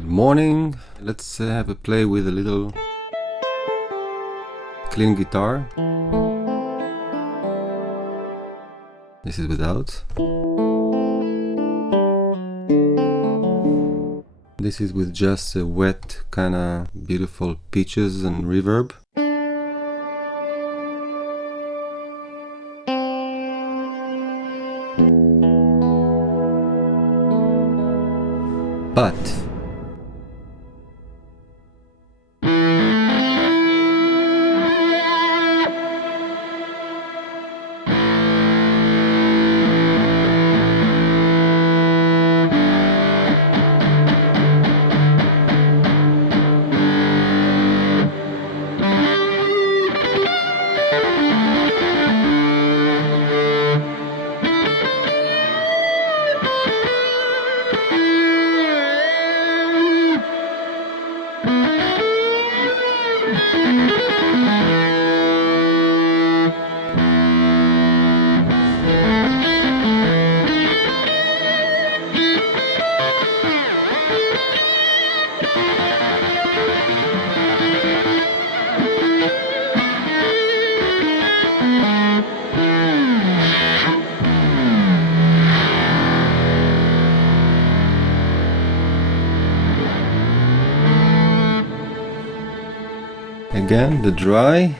Good morning. Let's have a play with a little clean guitar. This is without. This is with just a wet, kinda beautiful pitches and reverb. But again, the dry.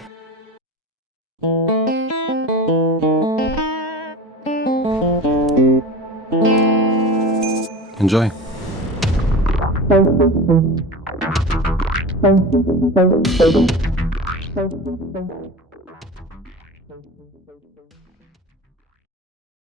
Enjoy.